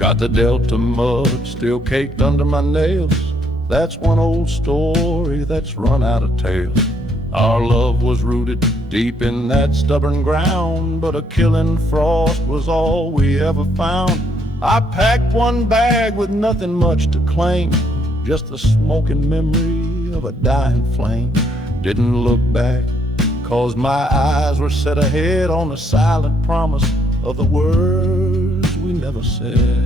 Got the Delta mud still caked under my nails. That's one old story that's run out of tales. Our love was rooted deep in that stubborn ground, but a killing frost was all we ever found. I packed one bag with nothing much to claim, just the smoking memory of a dying flame. Didn't look back, 'cause my eyes were set ahead on the silent promise of the words we never said.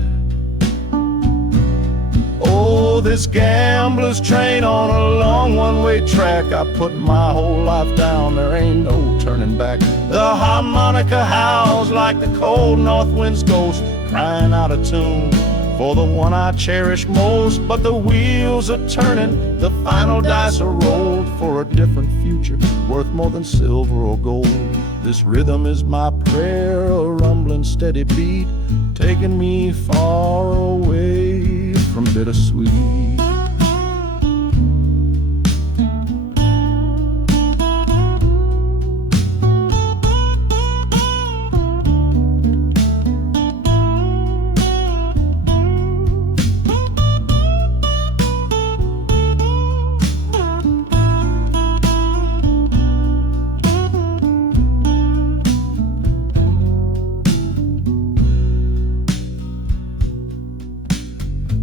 Oh, this gambler's train on a long one-way track. I put my whole life down, there ain't no turning back. The harmonica howls like the cold north wind's ghost, crying out a tune for the one I cherish most. But the wheels are turning, the final dice are rolled for a different future, worth more than silver or gold. This rhythm is my prayer, a rumbling steady beat, taking me far away from bittersweet.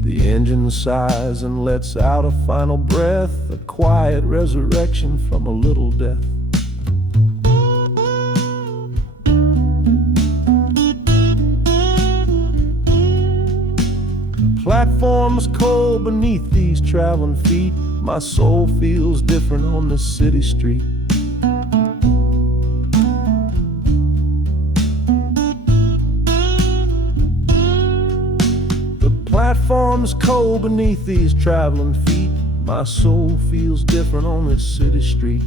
The engine sighs and lets out a final breath, a quiet resurrection from a little death. The platform's cold beneath these traveling feet. My soul feels different on this city street. Platform's cold beneath these traveling feet. My soul feels different on this city street.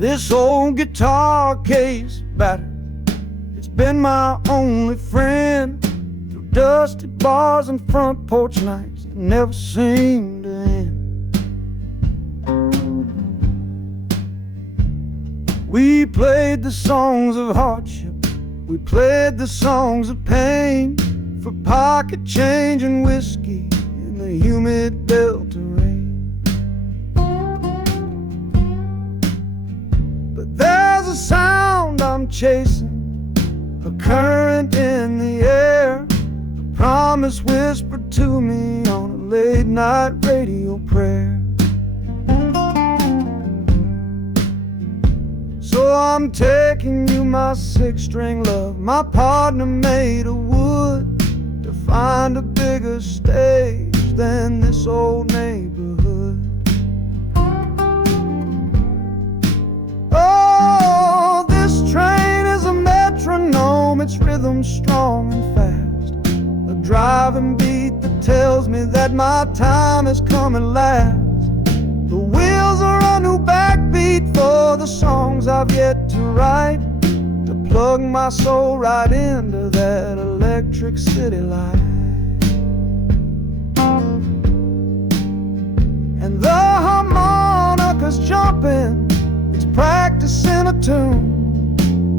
This old guitar case battered, it's been my only friend through dusty bars and front porch nights that never seem to end. We played the songs of hardship, we played the songs of pain, for pocket change and whiskey in the humid Delta rain. There's a sound I'm chasing, a current in the air, a promise whispered to me on a late night radio prayer. So I'm taking you, my six-string love, my partner made of wood, to find a bigger stage than this old neighborhood. Oh, this train is a metronome, its rhythm strong and fast, a driving beat that tells me that my time is coming last. The wheels are a new backbeat for the songs I've yet to write, to plug my soul right into that electric city light. And the harmonica's jumping, practicing a tune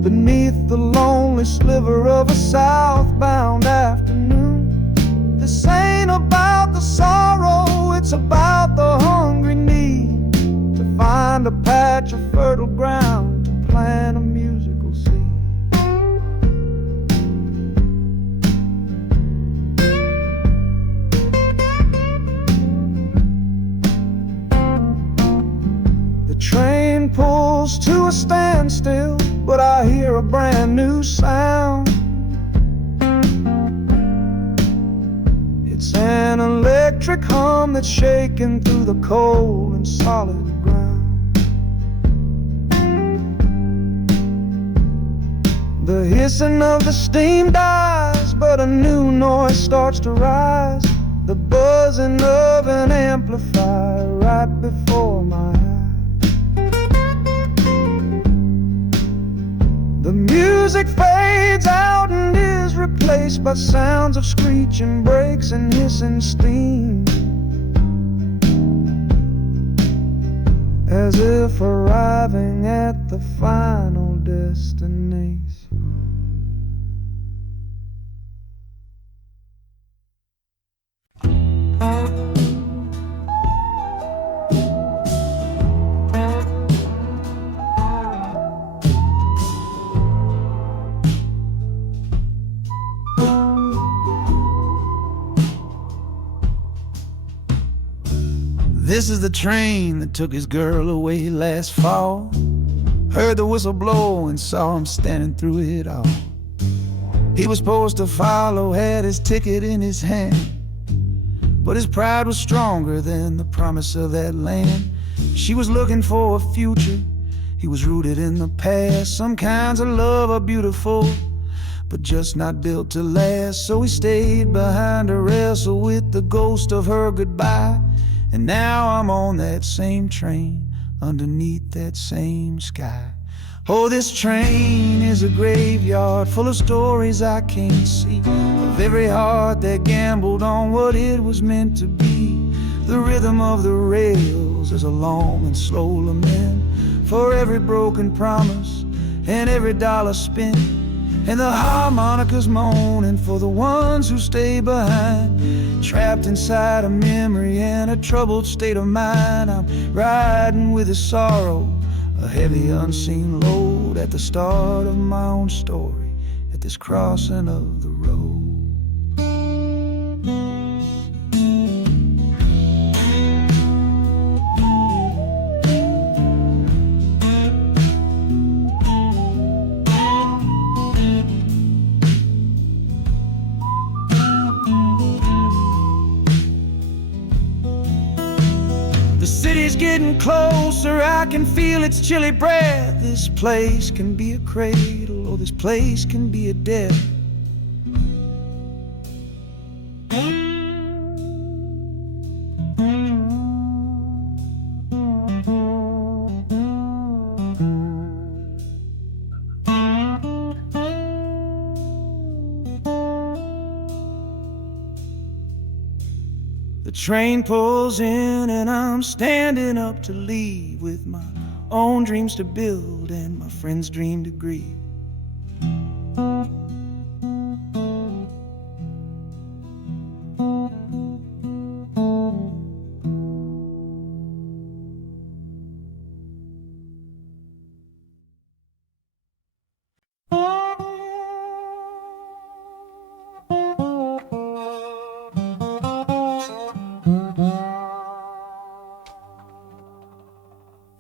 beneath the lonely sliver of a southbound afternoon. This ain't about the sorrow, it's about the hungry need to find a patch of fertile ground to plant a musical seed. The train pulls to a standstill, but I hear a brand new sound. It's an electric hum that's shaking through the cold and solid ground. hissing of the steam dies, but a new noise starts to rise, the buzzing of an amplifier right before my eyes. The music fades out and is replaced by sounds of screeching brakes and hissing steam, as if arriving at the final destination. This is the train that took his girl away last fall. Heard the whistle blow and saw him standing through it all. He was supposed to follow, had his ticket in his hand, but his pride was stronger than the promise of that land. She was looking for a future, he was rooted in the past. Some kinds of love are beautiful, but just not built to last. So he stayed behind to wrestle with the ghost of her goodbye. And now I'm on that same train, underneath that same sky. Oh, this train is a graveyard full of stories I can't see, of every heart that gambled on what it was meant to be. The rhythm of the rails is a long and slow lament for every broken promise and every dollar spent, and the harmonicas moaning for the ones who stay behind, trapped inside a memory and a troubled state of mind. I'm riding with a sorrow, a heavy unseen load, at the start of my own story, at this crossing of the road. The city's getting closer, I can feel its chilly breath. This place can be a cradle, or this place can be a death. The train pulls in and I'm standing up to leave, with my own dreams to build and my friend's dream to grieve.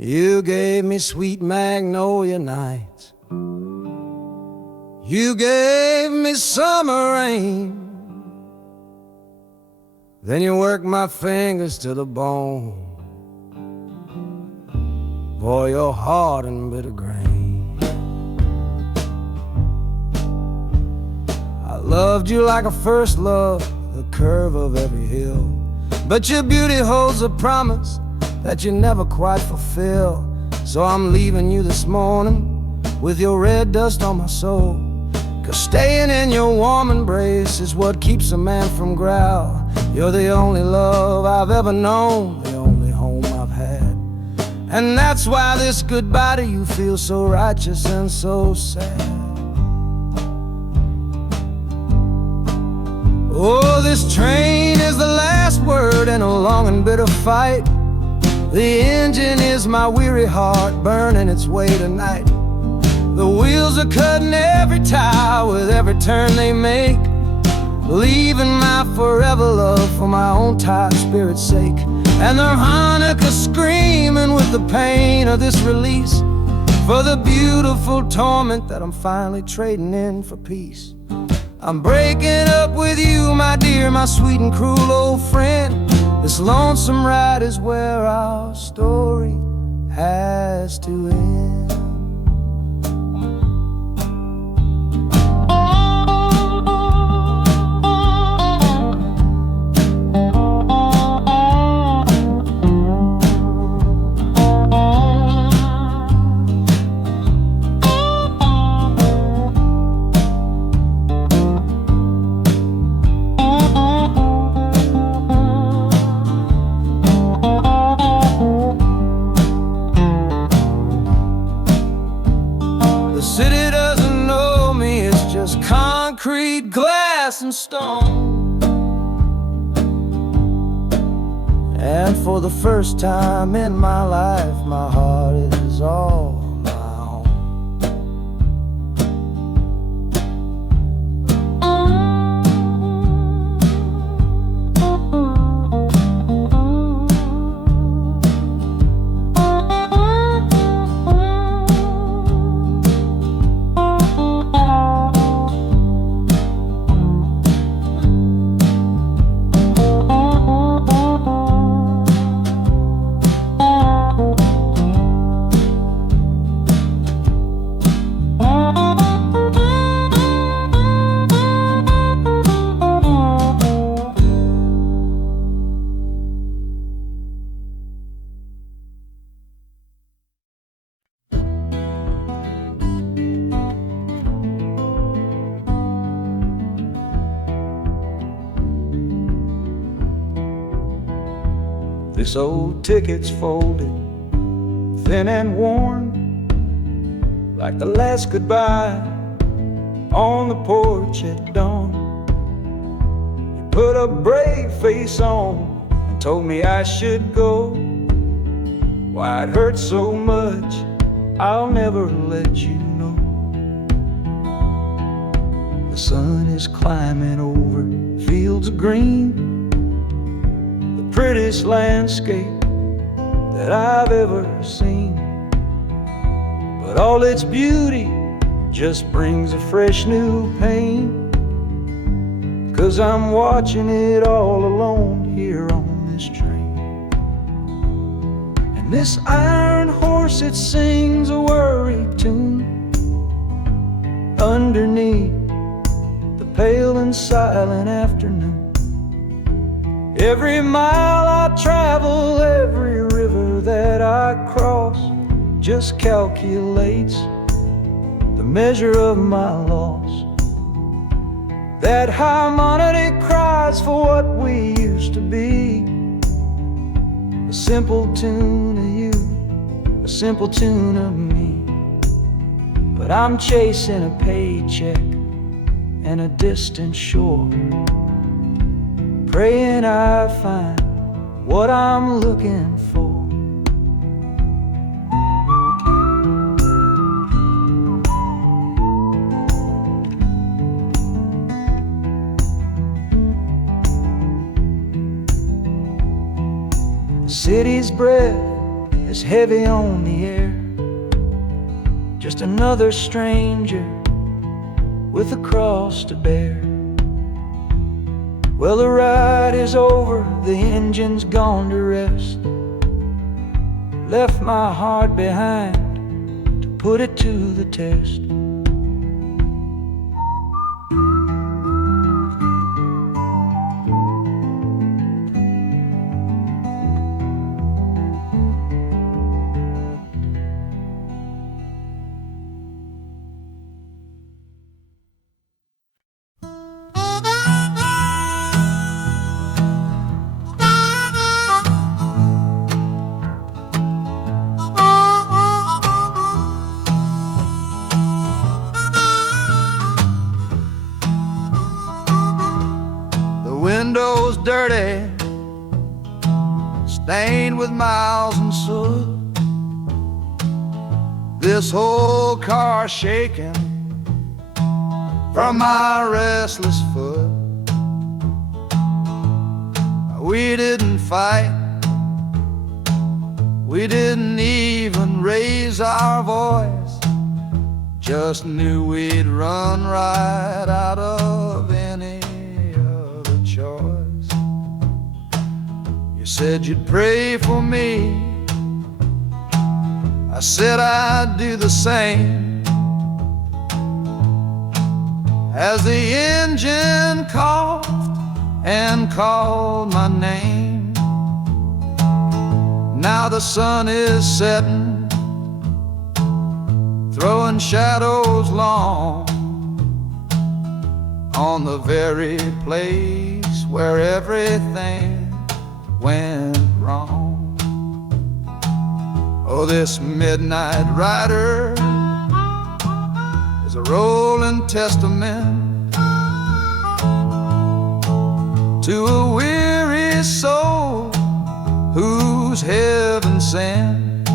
You gave me sweet magnolia nights, you gave me summer rain, then you worked my fingers to the bone. Boy, you're hard and bitter grain. I loved you like a first love, the curve of every hill, but your beauty holds a promise that you never quite fulfill. So I'm leaving you this morning with your red dust on my soul, 'cause staying in your warm embrace is what keeps a man from growl. You're the only love I've ever known, the only home I've had, and that's why this goodbye to you feels so righteous and so sad. Oh, this train is the last word in a long and bitter fight. The engine is my weary heart, burning its way tonight. The wheels are cutting every tire with every turn they make, leaving my forever love for my own tired spirit's sake. And the harmonica screaming with the pain of this release, for the beautiful torment that I'm finally trading in for peace. I'm breaking up with you, my dear, my sweet and cruel old friend. This lonesome ride is where our story has to end. city doesn't know me, it's just concrete, glass, and stone. And for the first time in my life, my heart is all my own. This old ticket's folded, thin and worn, like the last goodbye on the porch at dawn. You put a brave face on and told me I should go. Why it hurts so much, I'll never let you know. The sun is climbing over fields of green, prettiest landscape that I've ever seen. But all its beauty just brings a fresh new pain, 'cause I'm watching it all alone here on this train. And this iron horse, it sings a worry tune underneath the pale and silent afternoon. Every mile I travel, every river that I cross, just calculates the measure of my loss. That harmonic cries for what we used to be, a simple tune of you, a simple tune of me. But I'm chasing a paycheck and a distant shore, praying I find what I'm looking for. The city's breath is heavy on the air, just another stranger with a cross to bear. Well, the ride is over, the engine's gone to rest, left my heart behind to put it to the test. Windows dirty, stained with miles and soot. This whole car shaking from my restless foot. We didn't fight, we didn't even raise our voice, just knew we'd run right out of any choice. You said you'd pray for me, I said I'd do the same. As the engine coughed and called my name, now the sun is setting, throwing shadows long on the very place where everything went wrong. Oh, this midnight rider is a rolling testament to a weary soul who's heaven sent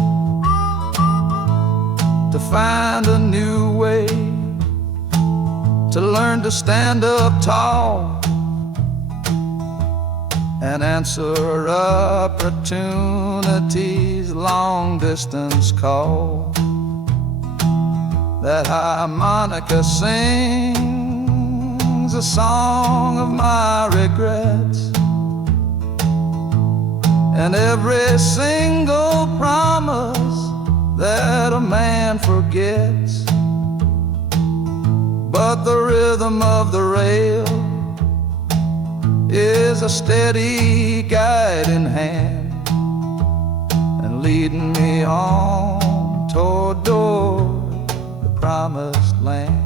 to find a new way, to learn to stand up tall and answer opportunity's long-distance call. That harmonica sings a song of my regrets, and every single promise that a man forgets. But the rhythm of the rail is a steady guiding hand and leading me on toward the promised land.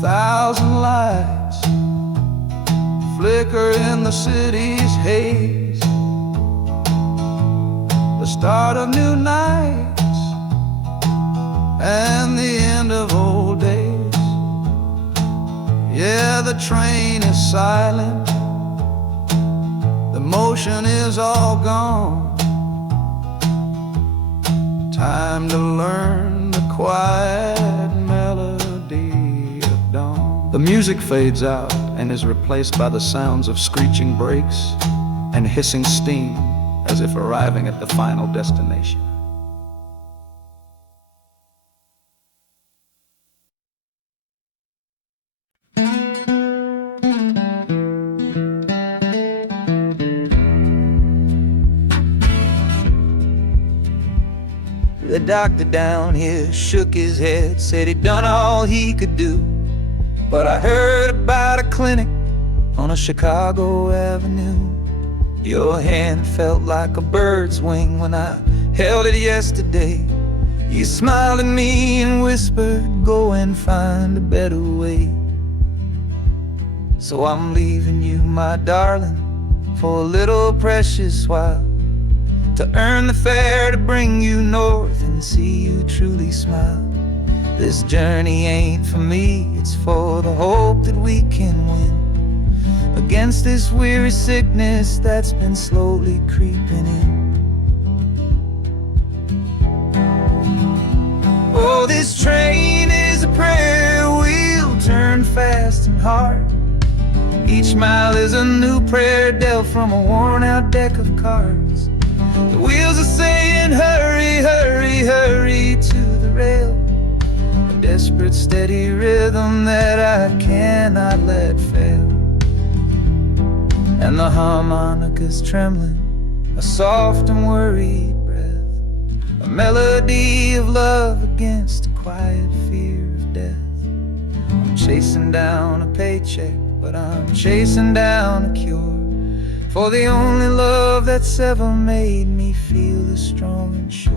1,000 lights flicker in the city's haze, the start of new nights and the end of old days. Yeah, the train is silent, the motion is all gone. Time to learn the quiet melody of dawn. The music fades out and is replaced by the sounds of screeching brakes and hissing steam, as if arriving at the final destination. The doctor down here shook his head, said he'd done all he could do. But I heard about a clinic on a Chicago avenue. Your hand felt like a bird's wing when I held it yesterday. You smiled at me and whispered, go and find a better way. So I'm leaving you, my darling, for a little precious while, to earn the fare to bring you north and see you truly smile. This journey ain't for me, it's for the hope that we can win against this weary sickness that's been slowly creeping in. Oh, this train is a prayer wheel turned fast and hard. Each mile is a new prayer dealt from a worn-out deck of cards. The wheels are saying hurry, hurry, hurry to the rail, a desperate steady rhythm that I cannot let fail. And the harmonica's trembling, a soft and worried breath, a melody of love against a quiet fear of death. I'm chasing down a paycheck, but I'm chasing down a cure for the only love that's ever made me feel this strong and sure.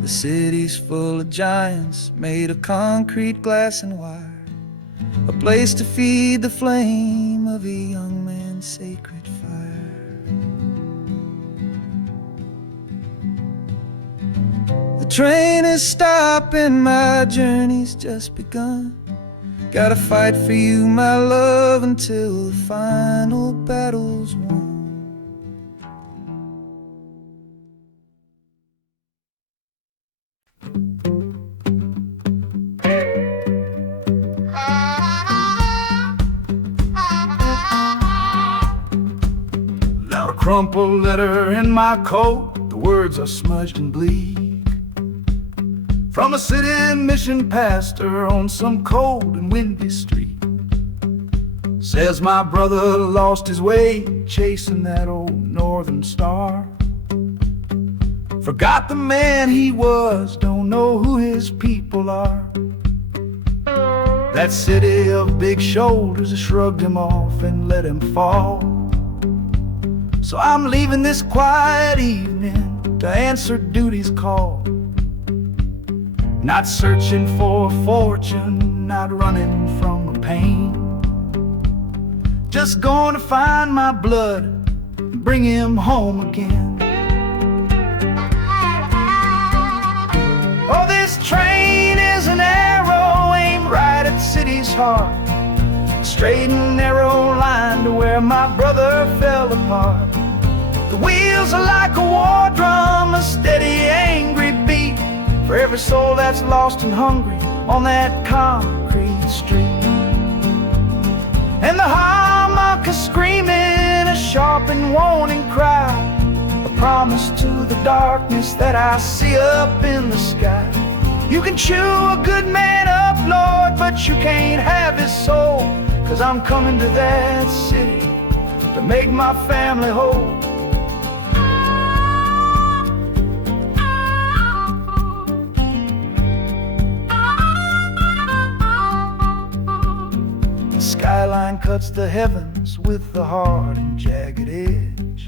The city's full of giants made of concrete, glass, and wire, a place to feed the flame of a young man's sacred fire. The train is stopping, my journey's just begun. Gotta fight for you, my love, until the final battle's won. A crumpled letter in my coat, the words are smudged and bleak. from a city mission pastor on some cold and windy street. Says my brother lost his way chasing that old northern star. Forgot the man he was, don't know who his people are. That city of big shoulders shrugged him off and let him fall. So I'm leaving this quiet evening to answer duty's call. Not searching for a fortune, not running from a pain. Just going to find my blood and bring him home again. Oh, this train is an arrow aimed right at the city's heart. A straight and narrow line to where my brother fell apart. The wheels are like a war drum, a steady, angry beat for every soul that's lost and hungry on that concrete street. And the harmonica screaming a sharp and warning cry, a promise to the darkness that I see up in the sky. You can chew a good man up, Lord, but you can't have his soul. 'Cause I'm coming to that city to make my family whole. The skyline cuts the heavens with the hard and jagged edge.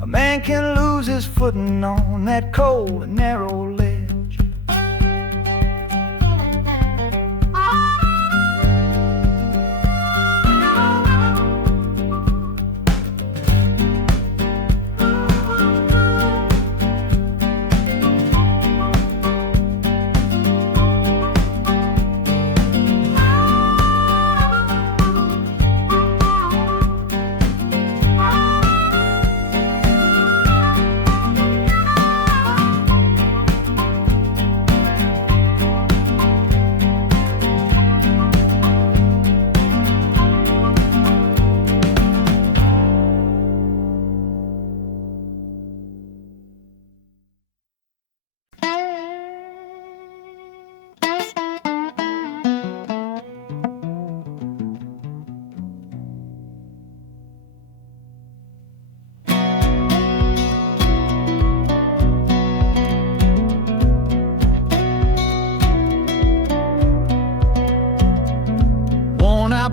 A man can lose his footing on that cold and narrow ledge.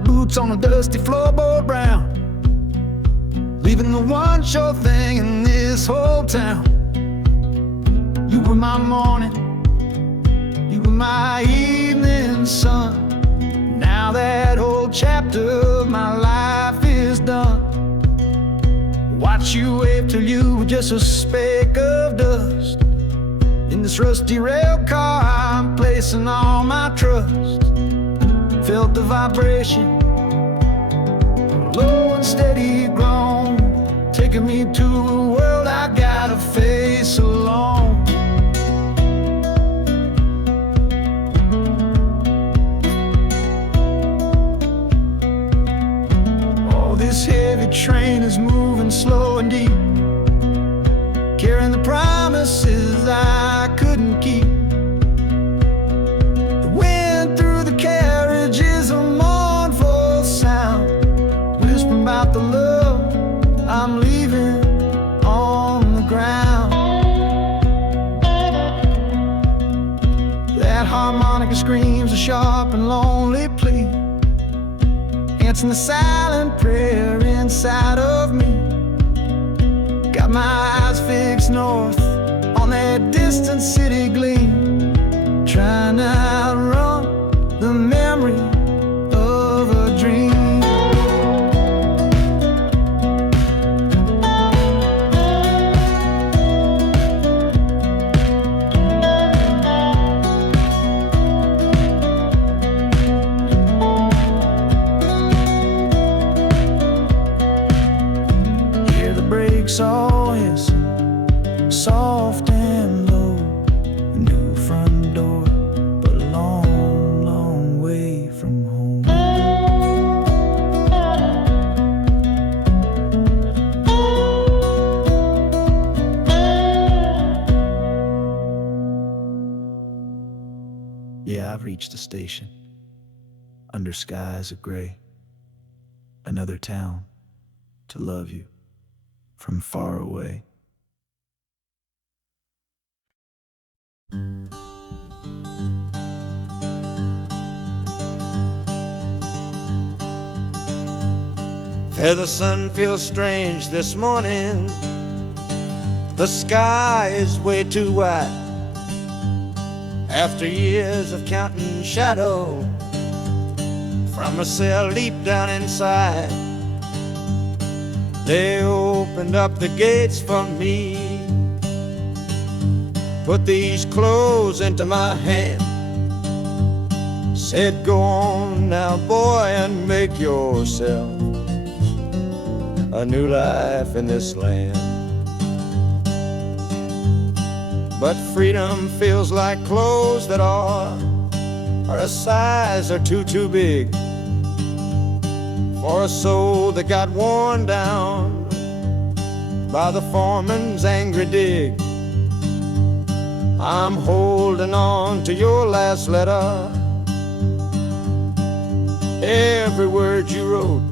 Boots on a dusty floorboard round, leaving the one sure thing in this whole town. You were my morning, you were my evening sun. Now that whole chapter of my life is done. Watch you wave till you were just a speck of dust. In this rusty rail car I'm placing all my trust. Felt the vibration, low and steady grown, taking me to a world I gotta face alone. Oh, this heavy train is moving slow and deep, carrying the promises I couldn't keep. The wind through the carriage is a mournful sound, whispering about the love I'm leaving on the ground. That harmonica screams a sharp and lonely plea, answering the silent prayer inside of me. Got my eyes fixed north on that distant city gleam, trying to outrun the memory of a dream. Hear the brakes all hissing, soft and low, new from Yeah, I've reached the station, under skies of gray, another town to love you from far away. The sun feels strange this morning. The sky is way too wide. After years of counting shadow from a cell deep down inside, they opened up the gates for me, put these clothes into my hand, said, "Go on now, boy, and make yourself a new life in this land." But freedom feels like clothes that are a size or too big for a soul that got worn down by the foreman's angry dig. I'm holding on to your last letter, every word you wrote.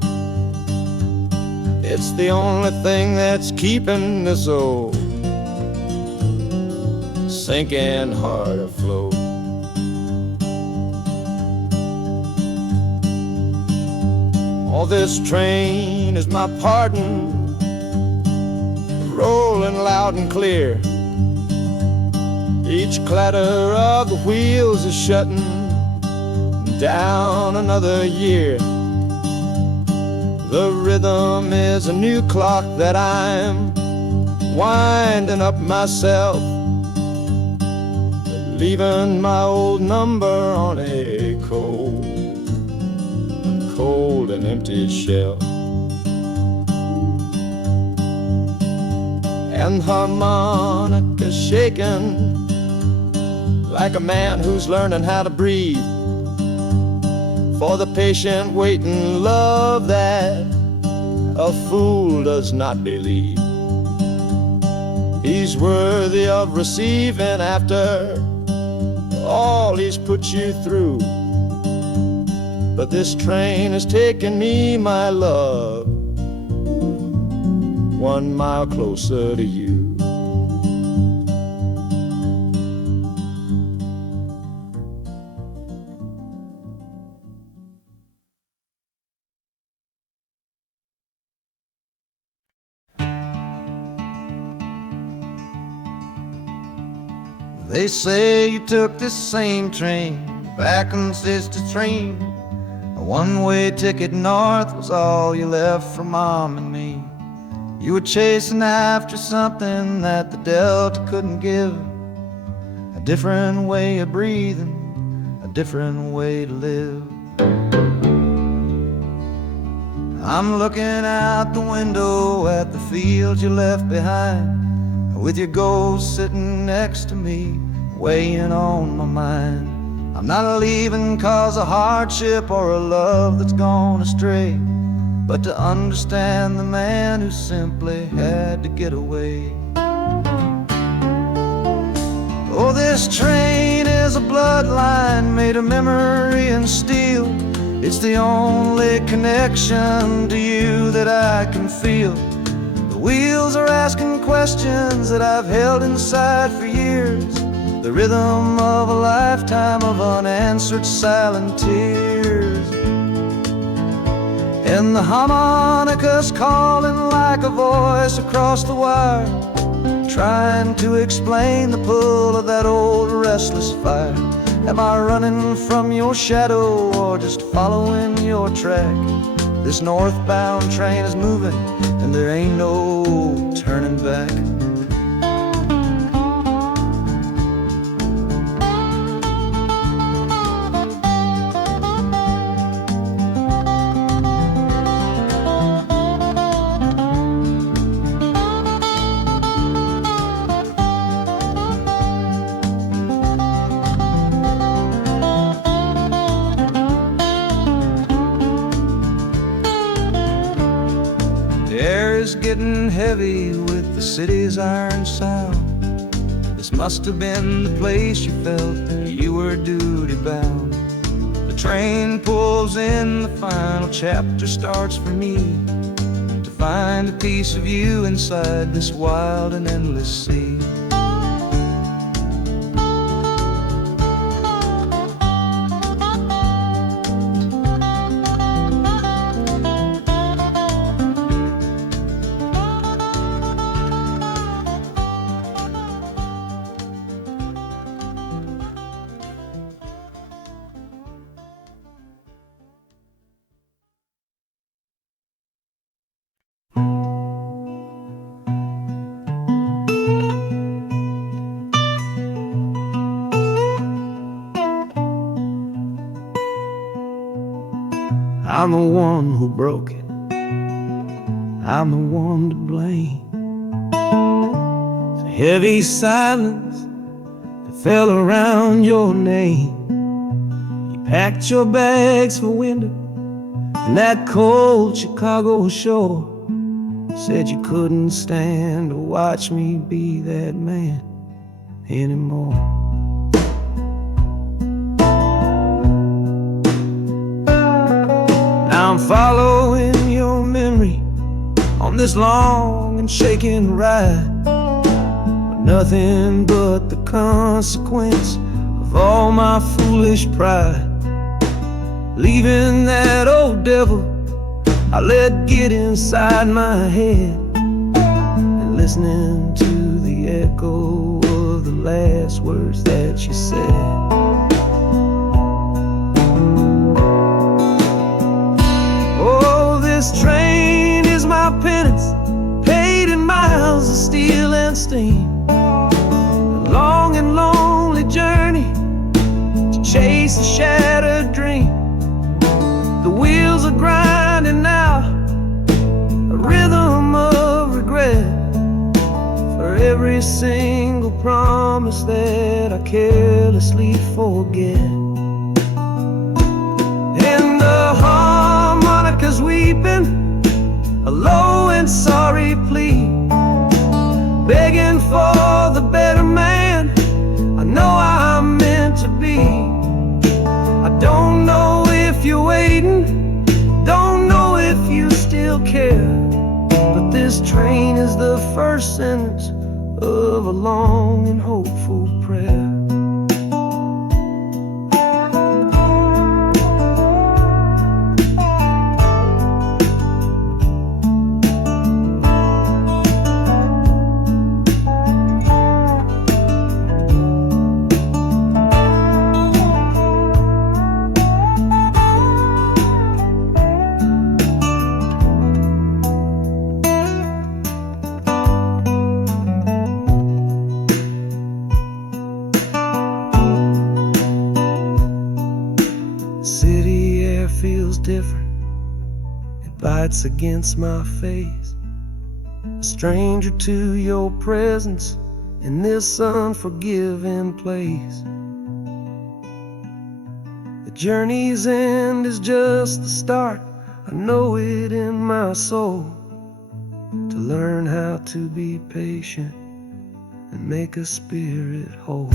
It's the only thing that's keeping this old sinking heart afloat. Oh, this train is my pardon, rolling loud and clear. Each clatter of the wheels is shutting down another year. The rhythm is a new clock that I'm winding up myself, leaving my old number on a cold and empty shelf. And harmonica shaking like a man who's learning how to breathe, for the patient waiting love that a fool does not believe. He's worthy of receiving after all he's put you through. But this train has taken me, my love, 1 mile closer to you. They say you took this same train back on Sister Train. A one-way ticket north was all you left for Mom and me. You were chasing after something that the Delta couldn't give, a different way of breathing, a different way to live. I'm looking out the window at the fields you left behind, with your ghost sitting next to me, weighing on my mind. I'm not leaving cause of hardship or a love that's gone astray, but to understand the man who simply had to get away. Oh, this train is a bloodline made of memory and steel. It's the only connection to you that I can feel. The wheels are asking questions that I've held inside for years, the rhythm of a lifetime of unanswered silent tears. And the harmonica's calling like a voice across the wire, trying to explain the pull of that old restless fire. Am I running from your shadow or just following your track? This northbound train is moving and there ain't no turning back. Getting heavy with the city's iron sound. This must have been the place you felt that you were due to bound. The train pulls in, the final chapter starts for me, to find a piece of you inside this wild and endless sea. I'm the one who broke it, I'm the one to blame. The heavy silence that fell around your name. You packed your bags for winter in that cold Chicago shore. Said you couldn't stand to watch me be that man anymore. I'm following your memory on this long and shaking ride, with nothing but the consequence of all my foolish pride. Leaving that old devil I let get inside my head, and listening to the echo of the last words that you said. This train is my penance, paid in miles of steel and steam. A long and lonely journey to chase a shattered dream. The wheels are grinding out a rhythm of regret for every single promise that I carelessly forget. And the harmonica's weeping a low and sorry plea, begging for the better man I know I'm meant to be. I don't know if you're waiting, don't know if you still care, but this train is the first sentence of a long and hopeful prayer. City air feels different, it bites against my face. A stranger to your presence in this unforgiving place. The journey's end is just the start, I know it in my soul. To learn how to be patient and make a spirit whole.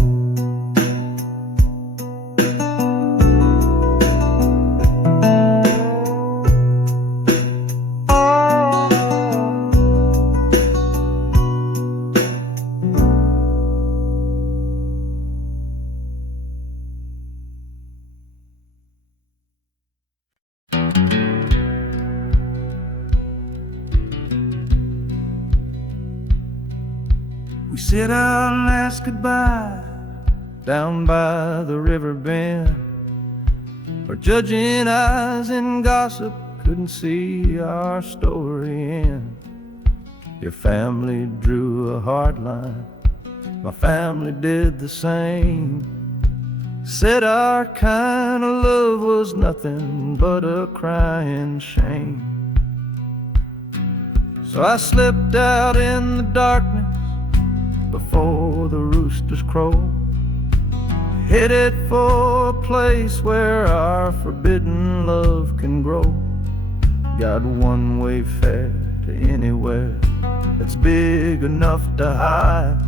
We said our last goodbye down by the river bend, where judging eyes and gossip couldn't see our story end. Your family drew a hard line, my family did the same. Said our kind of love was nothing but a crying shame. So I slipped out in the darkness before the roosters crow, headed for a place where our forbidden love can grow. Got one way fare to anywhere that's big enough to hide.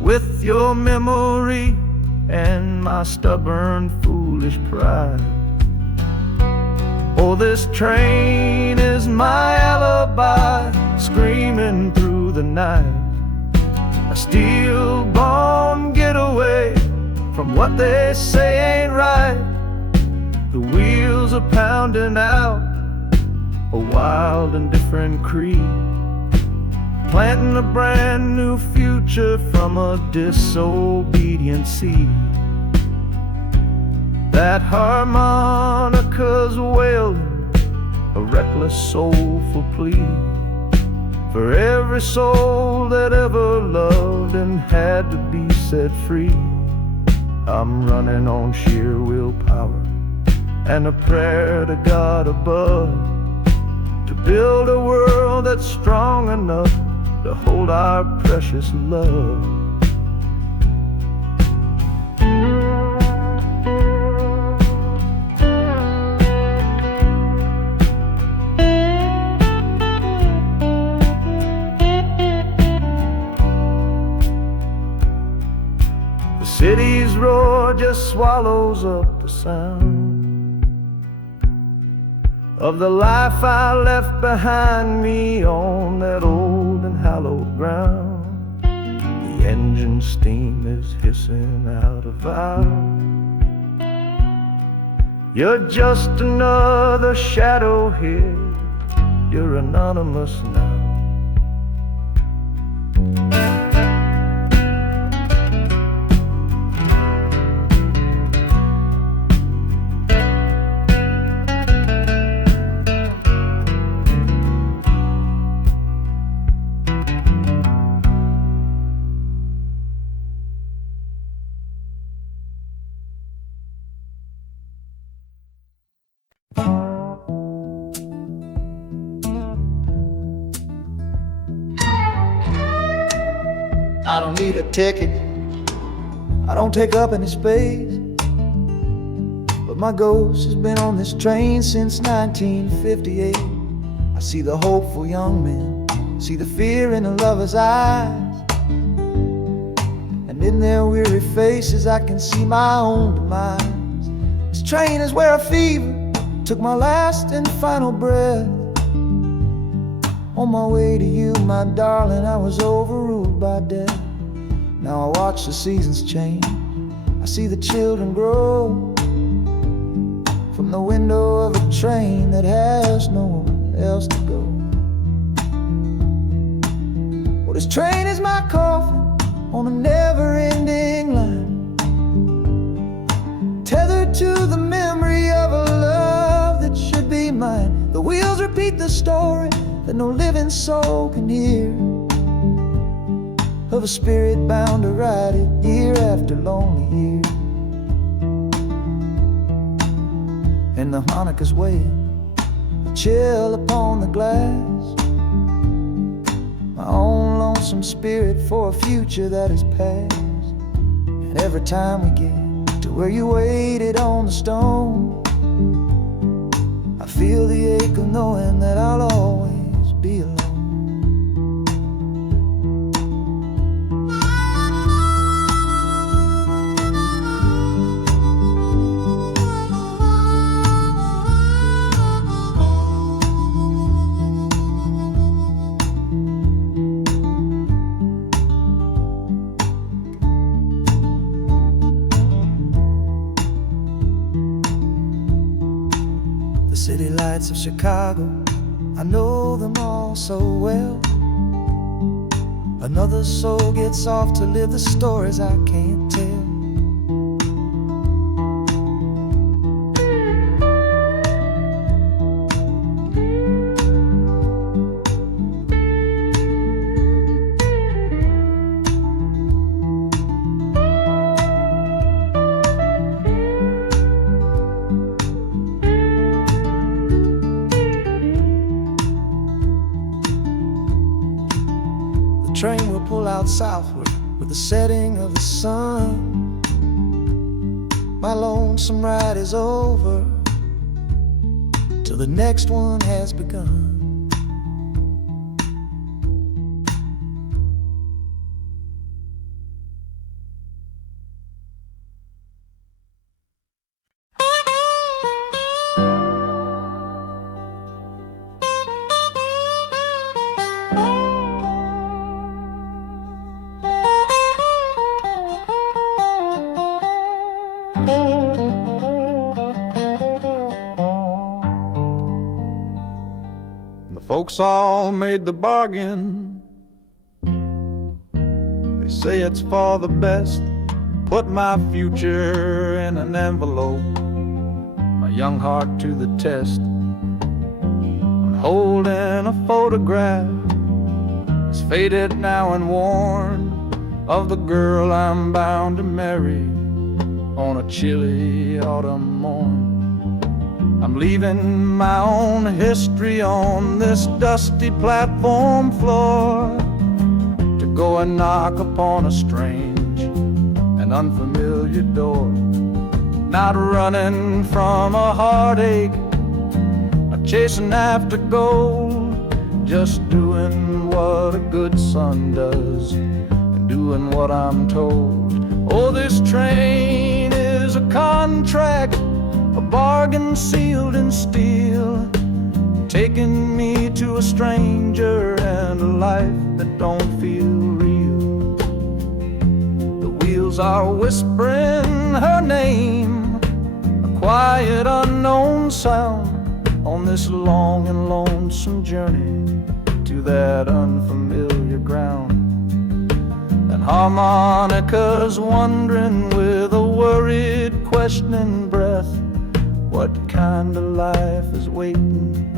With your memory and my stubborn, foolish pride. Oh, this train is my alibi, screaming through the night. A steel-born getaway from what they say ain't right. The wheels are pounding out a wild and different creed, planting a brand new future from a disobedient seed. That harmonica's wailing a reckless, soulful plea for every soul that ever loved and had to be set free. I'm running on sheer willpower and a prayer to God above, to build a world that's strong enough to hold our precious love. The city's roar just swallows up the sound of the life I left behind me on that old and hallowed ground. The engine steam is hissing out of valve. You're just another shadow here, you're anonymous now. I don't need a ticket, I don't take up any space, but my ghost has been on this train since 1958. I see the hopeful young men, see the fear in the lovers' eyes, and in their weary faces I can see my own demise. This train is where a fever took my last and final breath. On my way to you, my darling, I was overruled by death. Now I watch the seasons change, I see the children grow from the window of a train that has nowhere else to go. Well, this train is my coffin on a never-ending line, tethered to the memory of a love that should be mine. The wheels repeat the story that no living soul can hear, of a spirit bound to ride it year after lonely year. And the harmonica's wail, a chill upon the glass, my own lonesome spirit for a future that is past. And every time we get to where you waited on the stone, I feel the ache of knowing that I'll always be alone. The city lights of Chicago, I know them all so well. Another soul gets off to live the stories I can't tell. The train will pull out southward with the setting of the sun. My lonesome ride is over till the next one has begun. The folks all made the bargain. They say it's for the best. Put my future in an envelope, my young heart to the test. I'm holding a photograph, it's faded now and worn, of the girl I'm bound to marry on a chilly autumn morn. I'm leaving my own history on this dusty platform floor to go and knock upon a strange and unfamiliar door. Not running from a heartache, not chasing after gold, just doing what a good son does and doing what I'm told. Oh, this train is a contract, a bargain sealed in steel, taking me to a stranger and a life that don't feel real. The wheels are whispering her name, a quiet unknown sound, on this long and lonesome journey to that unfamiliar ground. And harmonicas wondering with a worried, questioning breath, what kind of life is waiting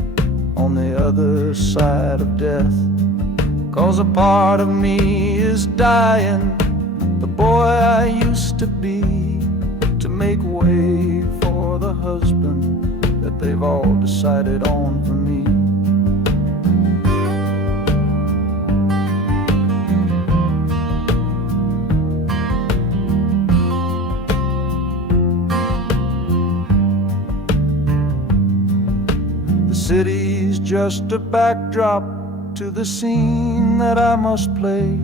on the other side of death? 'Cause a part of me is dying, the boy I used to be, to make way for the husband that they've all decided on for me. The city's just a backdrop to the scene that I must play,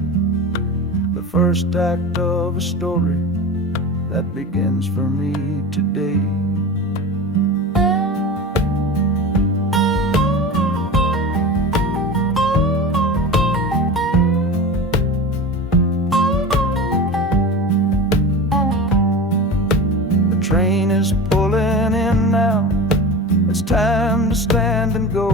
the first act of a story that begins for me today. The train is pulling in now, it's time to stand and go,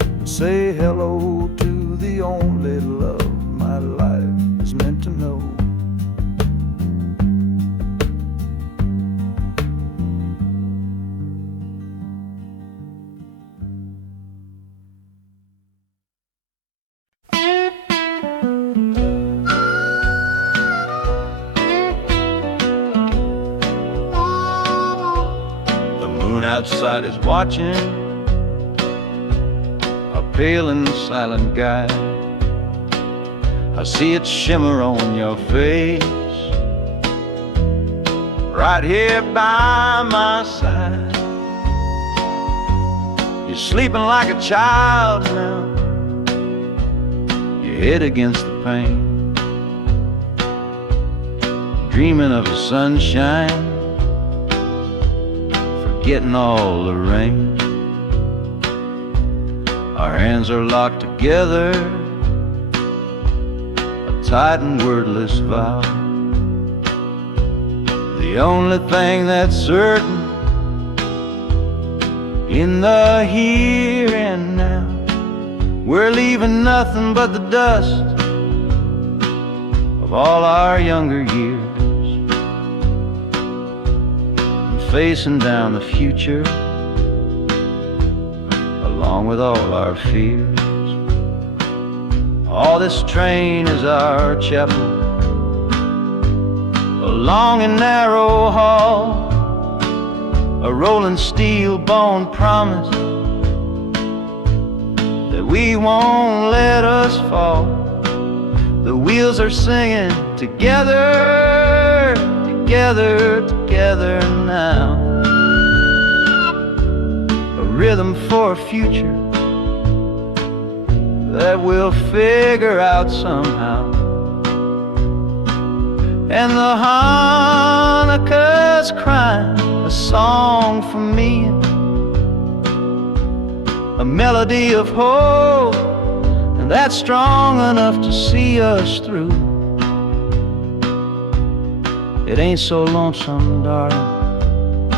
and say hello to the only love my life is meant to know. The moon outside is watching, a pale and silent guide. I see it shimmer on your face, right here by my side. You're sleeping like a child now, your head against the pane, dreaming of the sunshine, forgetting all the rain. Our hands are locked together, a tight and wordless vow. The only thing that's certain in the here and now, we're leaving nothing but the dust of all our younger years, and facing down the future along with all our fears. Oh, this train is our chapel, a long and narrow hall, a rolling steel bone promise that we won't let us fall. The wheels are singing together, together, together now, a rhythm for a future that we'll figure out somehow. And the Hanukkah's crying a song for me, a melody of hope, and that's strong enough to see us through. it ain't so lonesome, darling,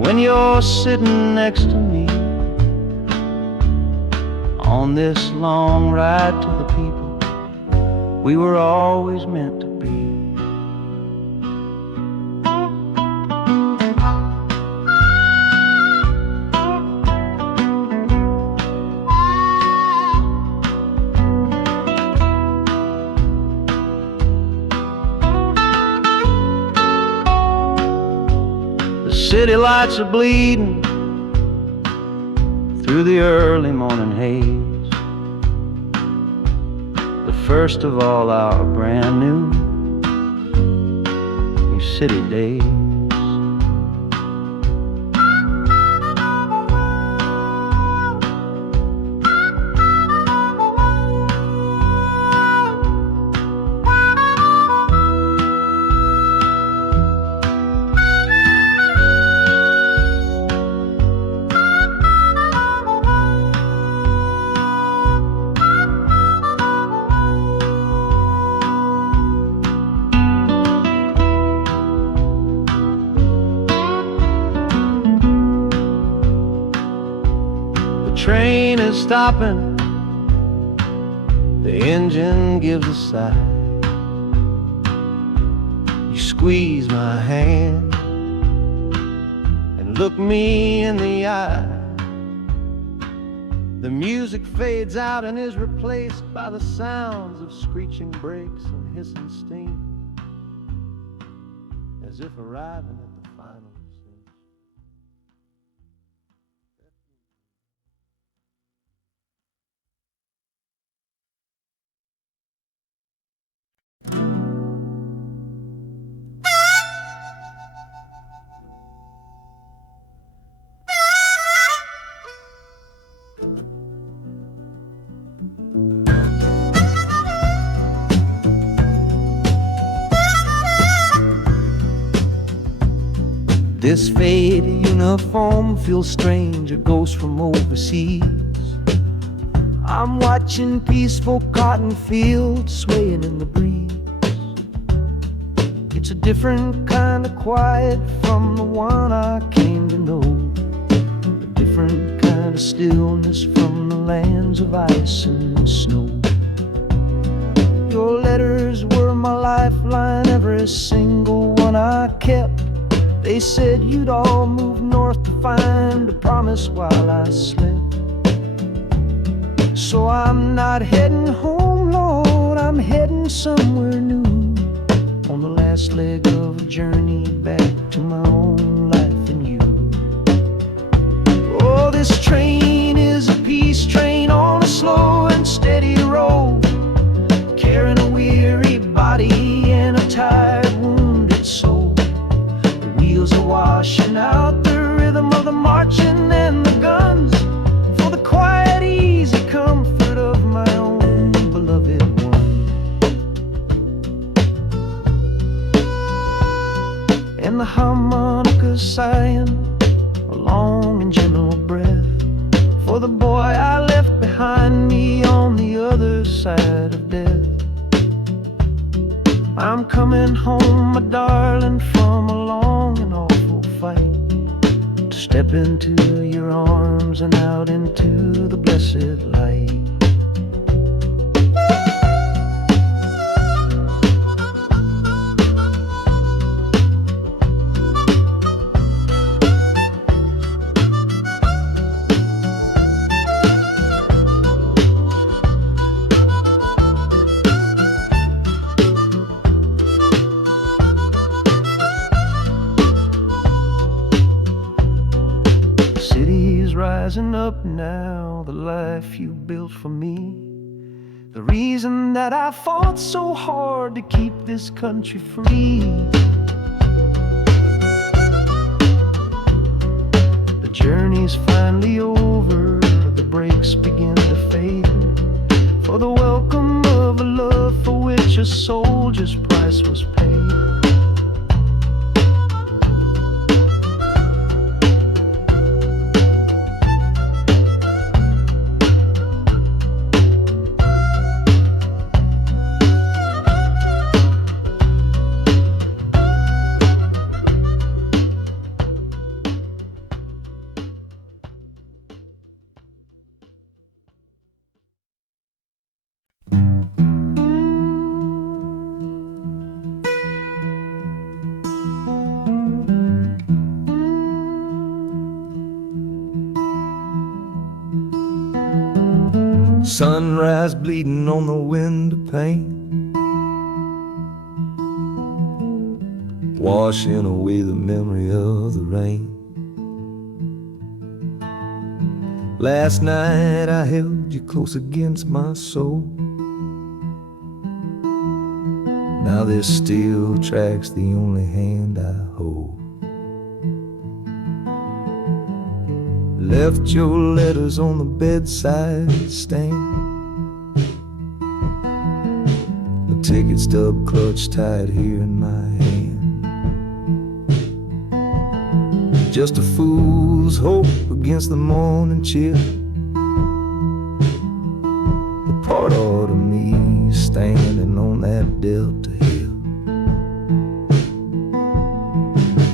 when you're sitting next to me on this long ride to the people we were always meant to be. The city lights are bleeding through the early morning haze, the first of all our brand new city days. The train is stopping, the engine gives a sigh. You squeeze my hand and look me in the eye. The music fades out and is replaced by the sounds of screeching brakes and hissing steam, as if arriving at the final scene. This faded uniform feels strange, a ghost from overseas. I'm watching peaceful cotton fields swaying in the breeze. It's a different kind of quiet from the one I came to know, a different kind of stillness from the lands of ice and snow. Your letters were my lifeline, every single one I kept. They said you'd all move north to find a promise while I slept. So I'm not heading home, Lord, I'm heading somewhere new, on the last leg of a journey back to my own life and you. Oh, this train is a peace train on a slow and steady road, carrying a weary body and a tired, wounded soul. The wheels are washing out the rhythm of the marching and the guns, for the quiet, easy comfort of my own beloved one. And the harmonica sighing a long and gentle breath for the boy I left behind me on the other side of death. I'm coming home, my darling, from a long and awful fight, to step into your arms and out into the blessed light. Rising up now, the life you built for me, the reason that I fought so hard to keep this country free. The journey's finally over, the brakes begin to fade, for the welcome of a love for which a soldier's price was paid. Sunrise bleeding on the window pane, washing away the memory of the rain. Last night I held you close against my soul. Now this steel track's the only hand I hold. Left your letters on the bedside stand, the ticket stub clutched tight here in my hand. Just a fool's hope against the morning chill, the part of me standing on that Delta hill.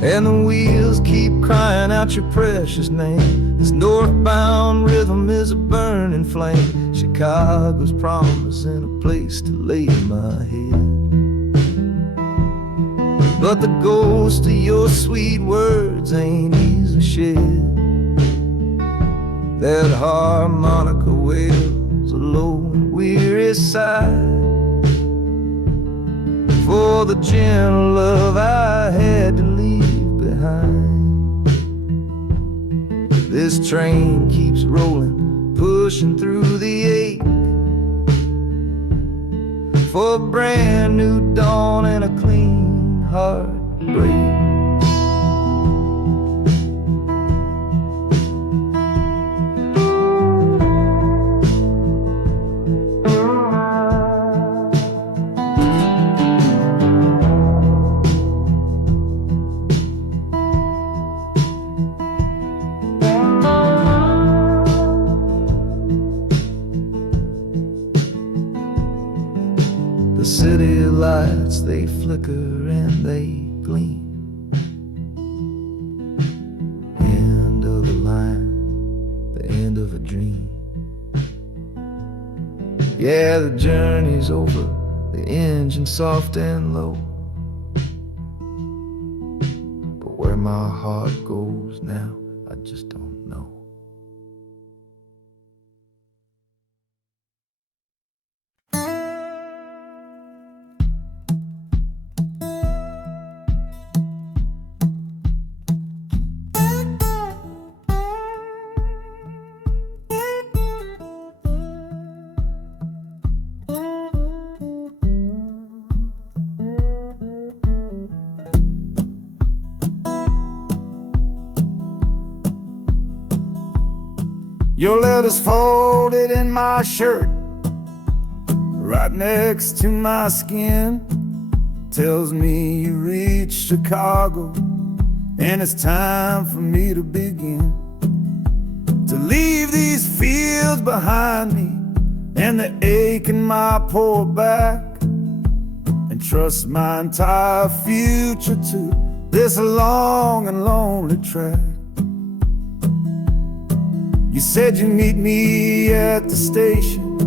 And the wheels keep crying out your precious name. This northbound rhythm is a burning flame. Chicago's promising a place to lay my head. But the ghost of your sweet words ain't easily shed. That harmonica wails a low and weary sigh for the gentle love I had to leave behind. This train keeps rolling, pushing through the ache, for a brand new dawn and a clean heartbreak. The city lights, they flicker and they gleam. End of the line, the end of a dream. Yeah, the journey's over, the engine soft and low. But where my heart goes now, I just don't know. Your letter's folded in my shirt, right next to my skin. Tells me you reached Chicago, and it's time for me to begin. To leave these fields behind me, and the ache in my poor back, and trust my entire future to this long and lonely track. You said you'd meet me at the station.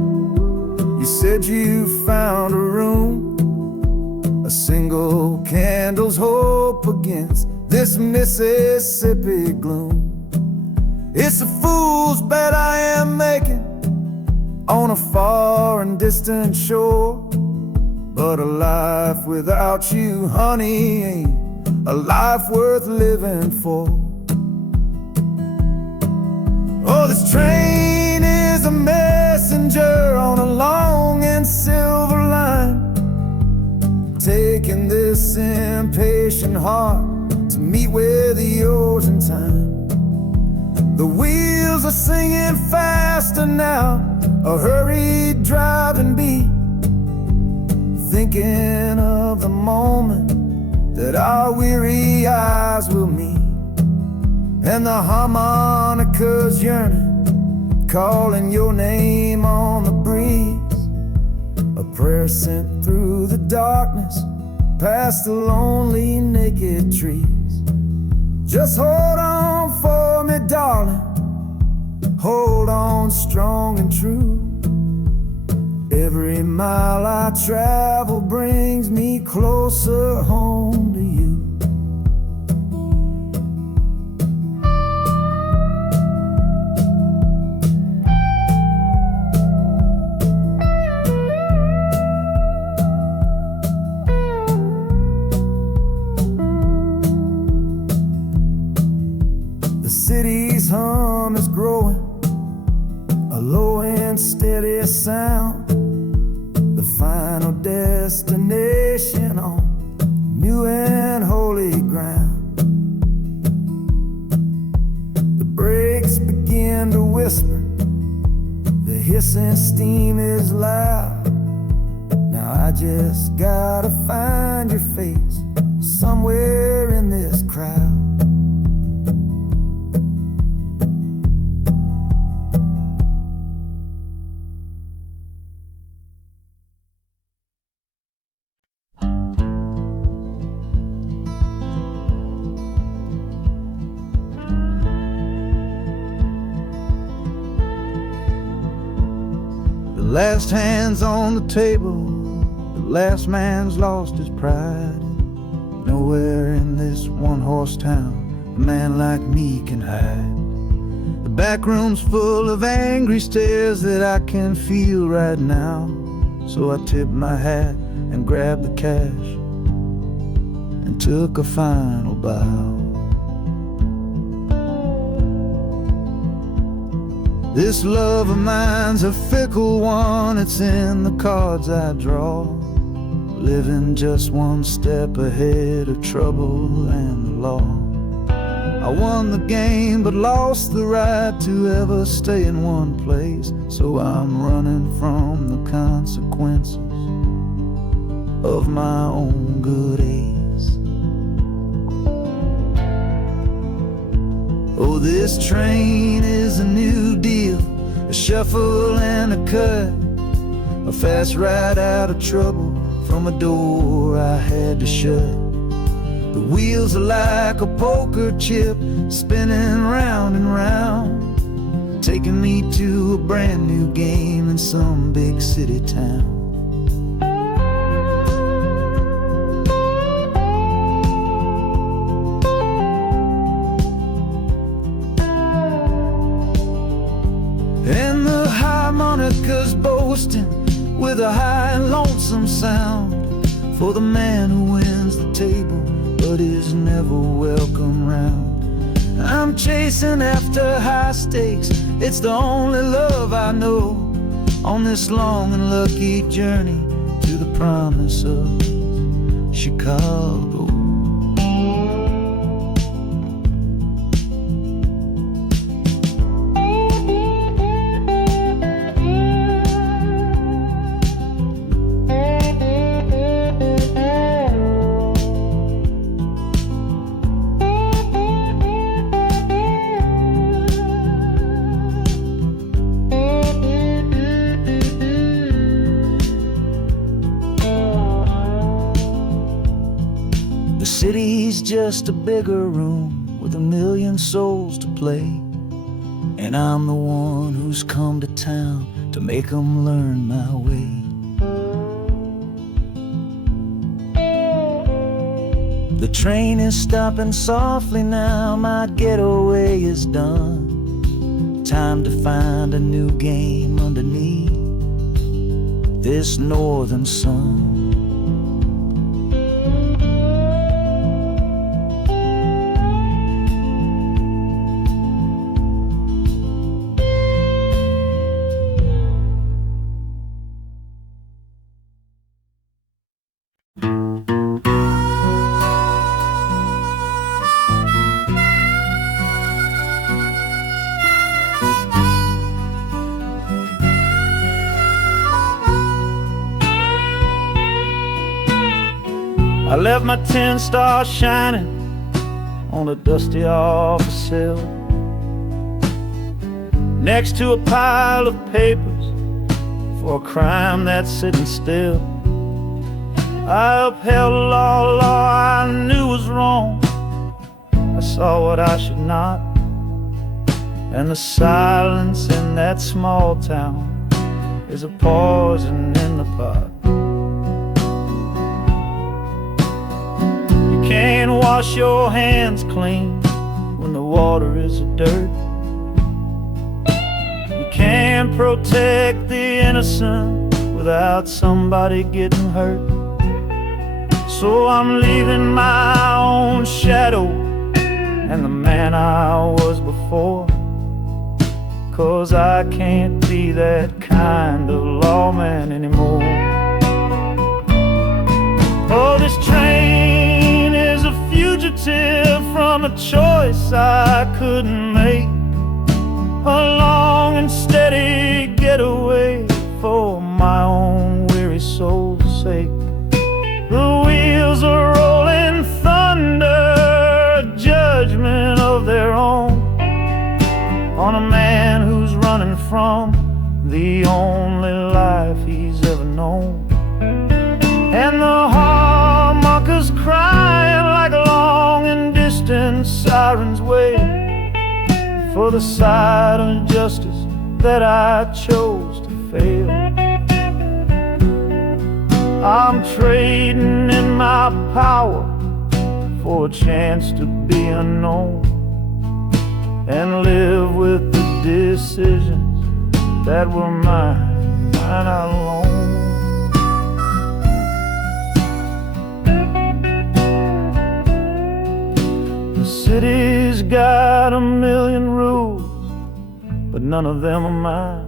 You said you found a room, a single candle's hope against this Mississippi gloom. It's a fool's bet I am making on a far and distant shore, but a life without you, honey, ain't a life worth living for. Oh, this train is a messenger on a long and silver line, taking this impatient heart to meet with yours in time. The wheels are singing faster now, a hurried driving beat, thinking of the moment that our weary eyes will meet. And the harmonica's yearning, calling your name on the breeze, a prayer sent through the darkness, past the lonely naked trees. Just hold on for me, darling, hold on strong and true. Every mile I travel brings me closer home to you. city's hum is growing, a low and steady sound. The final destination on new and holy ground. The brakes begin to whisper, the hissing steam is loud. Now I just gotta find your face somewhere in this crowd. The last hand's on the table, the last man's lost his pride. Nowhere in this one-horse town a man like me can hide. The back room's full of angry stares that I can feel right now. So I tipped my hat and grabbed the cash and took a final bow. This love of mine's a fickle one, it's in the cards I draw. Living just one step ahead of trouble and the law. I won the game but lost the right to ever stay in one place. So I'm running from the consequences of my own good ace. Oh, this train is a new deal, a shuffle and a cut, a fast ride out of trouble from a door I had to shut. The wheels are like a poker chip, spinning round and round, taking me to a brand new game in some big city town. And the harmonica's boasting with a high and lonesome sound for the man who wins the table but is never welcome round. I'm chasing after high stakes, it's the only love I know on this long and lucky journey to the promise of Chicago. The city's just a bigger room with a million souls to play, and I'm the one who's come to town to make them learn my way. The train is stopping softly now, my getaway is done. Time to find a new game underneath this northern sun. I left my 10 stars shining on a dusty office sill, next to a pile of papers for a crime that's sitting still. I upheld a law I knew was wrong. I saw what I should not, and the silence in that small town is a poison in the pot. Can't wash your hands clean when the water is of dirt. You can't protect the innocent without somebody getting hurt. So I'm leaving my own shadow and the man I was before. 'Cause I can't be that kind of lawman anymore. Oh, this train is a fugitive from a choice I couldn't make. A long and steady getaway for my own weary soul's sake. The wheels are rolling thunder, a judgment of their own, on a man who's running from the only life he's ever known. And the harmonicas crying like long and distant sirens wait for the side of justice that I chose to fail. I'm trading in my power for a chance to be unknown and live with the decisions that were mine alone. The city's got a million rules, but none of them are mine.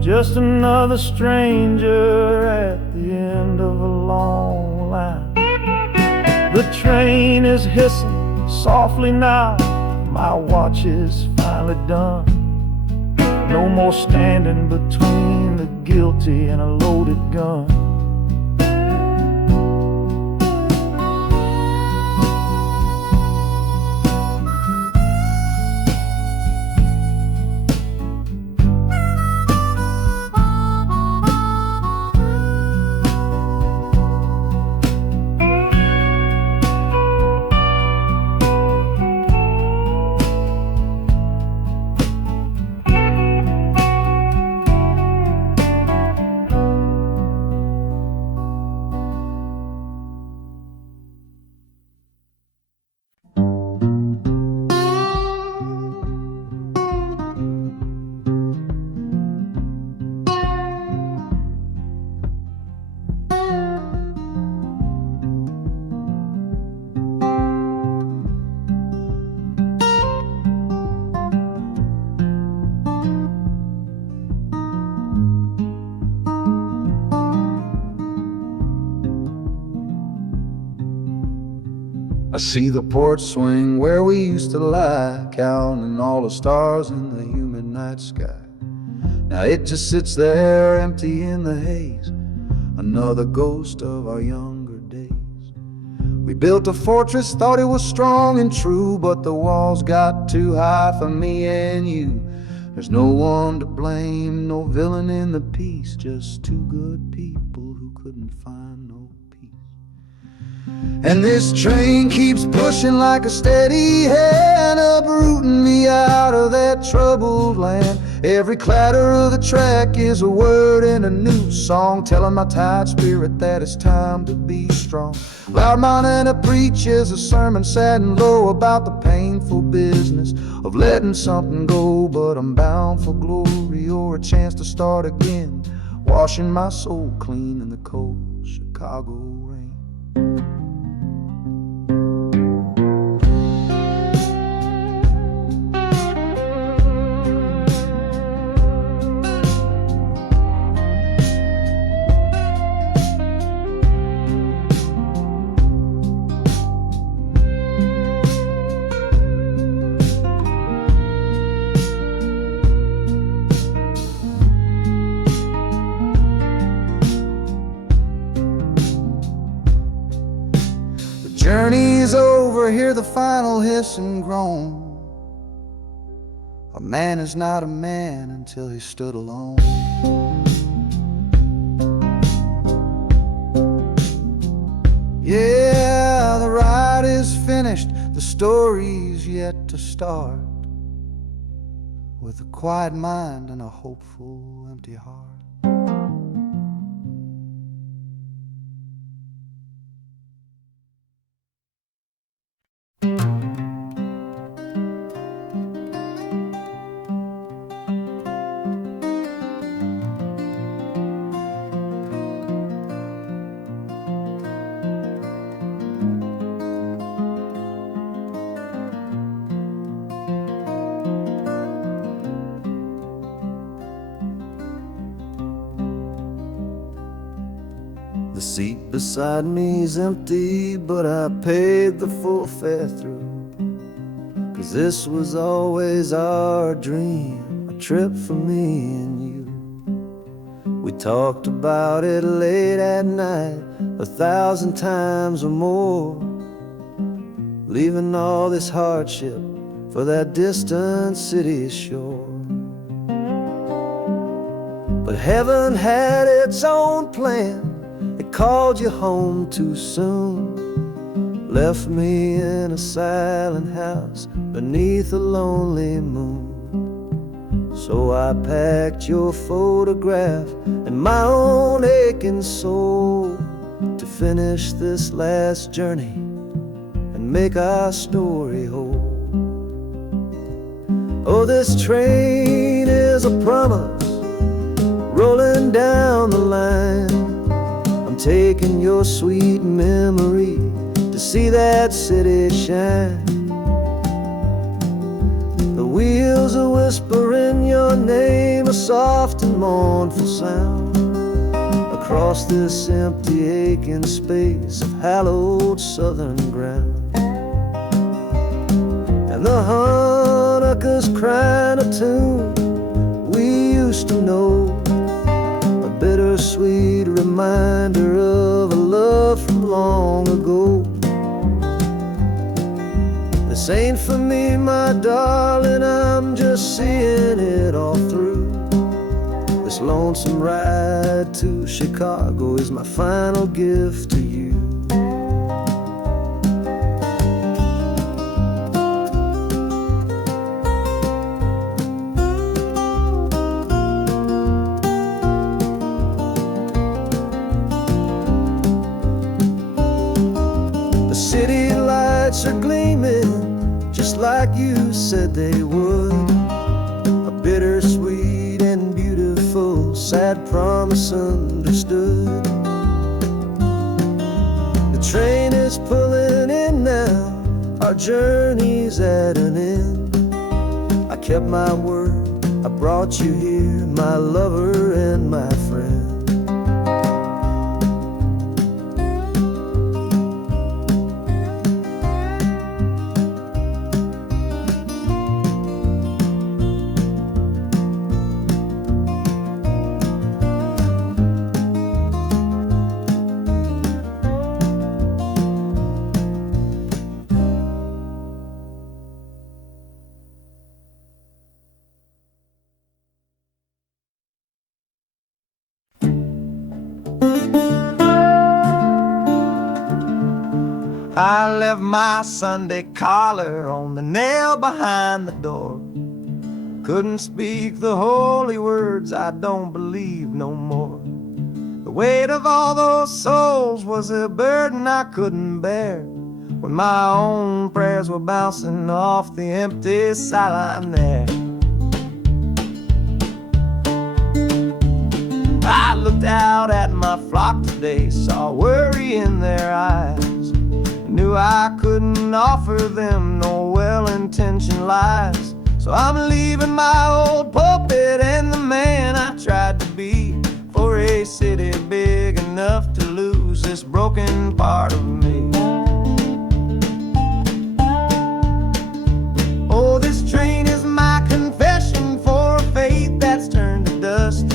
Just another stranger at the end of a long line. The train is hissing softly now, my watch is finally done. No more standing between the guilty and a loaded gun. I see the porch swing where we used to lie, counting all the stars in the humid night sky. Now it just sits there empty in the haze, another ghost of our younger days. We built a fortress, thought it was strong and true, but the walls got too high for me and you. There's no one to blame, no villain in the piece, just two good people who couldn't find no peace. And this train keeps pushing like a steady hand, uprooting me out of that troubled land. Every clatter of the track is a word in a new song, telling my tired spirit that it's time to be strong. Loud Montana preaches a sermon sad and low about the painful business of letting something go, but I'm bound for glory or a chance to start again, washing my soul clean in the cold Chicago rain. Journey's over, hear the final hiss and groan. A man is not a man until he stood alone. Yeah, the ride is finished, the story's yet to start, with a quiet mind and a hopeful empty heart. seat beside me's empty, but I paid the full fare through. 'Cause this was always our dream, a trip for me and you. We talked about it late at night, 1,000 times or more, leaving all this hardship for that distant city shore. But heaven had its own plan. It called you home too soon, left me in a silent house beneath a lonely moon. So I packed your photograph and my own aching soul to finish this last journey and make our story whole. Oh, this train is a promise rolling down the line. I'm taking your sweet memory to see that city shine. The wheels are whispering your name, a soft and mournful sound, across this empty aching space of hallowed southern ground. And the Hanukkah's crying a tune we used to know, a bittersweet reminder of a love from long ago. This ain't for me, my darling, I'm just seeing it all through. This lonesome ride to Chicago is my final gift to you. The city lights are gleaming just like you said they would, a bittersweet and beautiful sad promise understood. The train is pulling in now, our journey's at an end. I kept my word, I brought you here, my lover and my friend. I left my Sunday collar on the nail behind the door. Couldn't speak the holy words, I don't believe no more. The weight of all those souls was a burden I couldn't bear, when my own prayers were bouncing off the empty sideline there. I looked out at my flock today, saw worry in their eyes, knew I couldn't offer them no well-intentioned lies. So I'm leaving my old pulpit and the man I tried to be, for a city big enough to lose this broken part of me. Oh, this train is my confession for a faith that's turned to dust,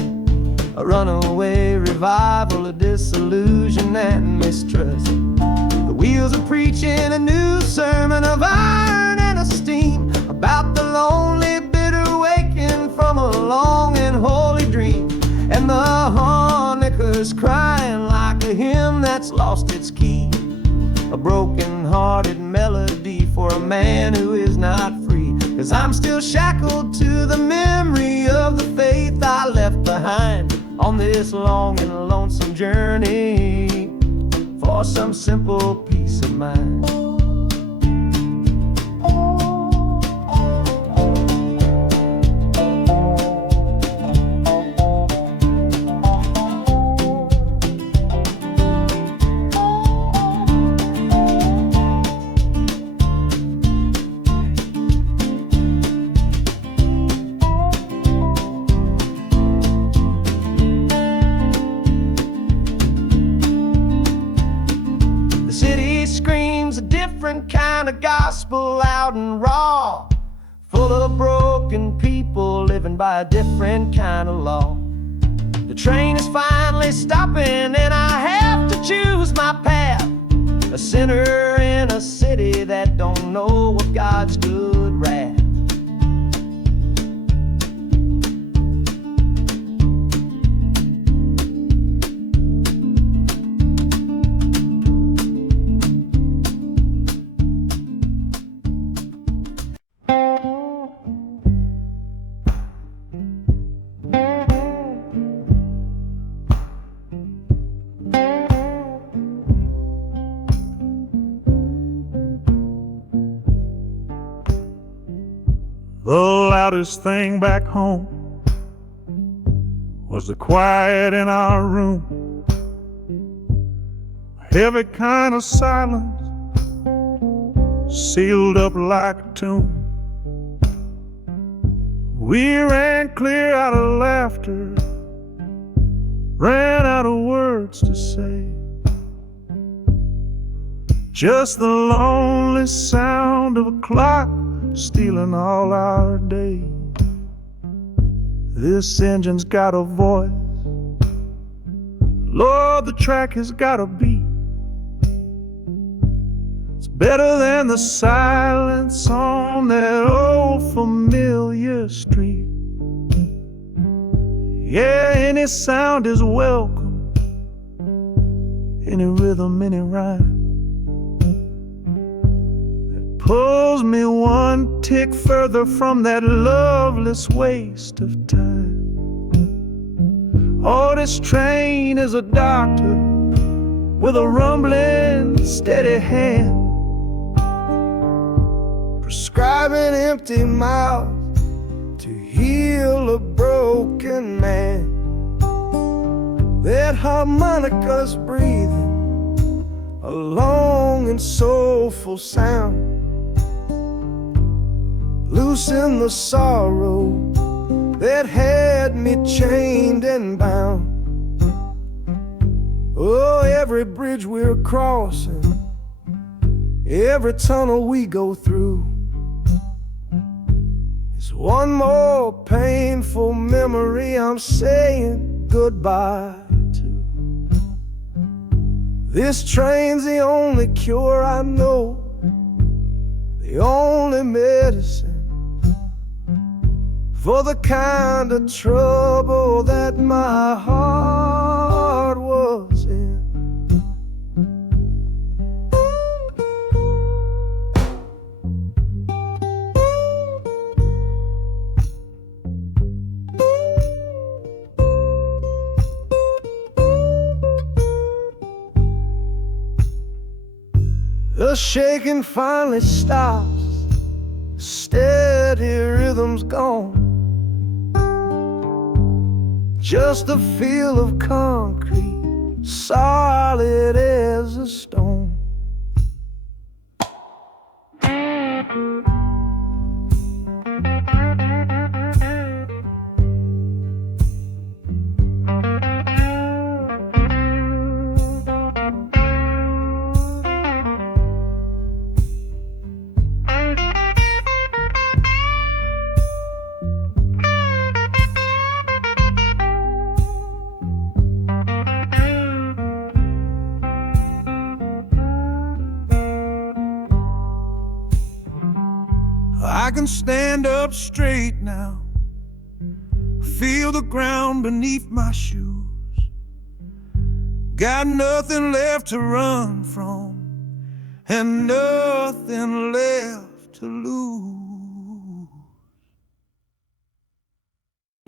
a runaway revival of disillusion and mistrust. The wheels are preaching a new sermon of iron and of steam, about the lonely, bitter waking from a long and holy dream. And the Hanukkah's crying like a hymn that's lost its key, a broken-hearted melody for a man who is not free. 'Cause I'm still shackled to the memory of the faith I left behind on this long and lonesome journey for some simple peace of mind. gospel loud and raw, full of broken people living by a different kind of law. The train is finally stopping and I have to choose my path, a sinner in a city that don't know of God's good wrath. The loudest thing back home was the quiet in our room, a heavy kind of silence, sealed up like a tomb. We ran clear out of laughter, ran out of words to say, just the lonely sound of a clock stealing all our day. This engine's got a voice, Lord, the track has got a beat. It's better than the silence on that old familiar street. Yeah, any sound is welcome, any rhythm, any rhyme pulls me one tick further from that loveless waste of time. Oh, this train is a doctor with a rumbling, steady hand, prescribing empty mouths to heal a broken man. That harmonica's breathing a long and soulful sound, loosen the sorrow that had me chained and bound. Oh, every bridge we're crossing, every tunnel we go through is one more painful memory I'm saying goodbye to. This train's the only cure I know, the only medicine for the kind of trouble that my heart was in. The shaking finally stops, the steady rhythm's gone, just a feel of concrete, solid as a stone. I can stand up straight now, feel the ground beneath my shoes. Got nothing left to run from and nothing left to lose.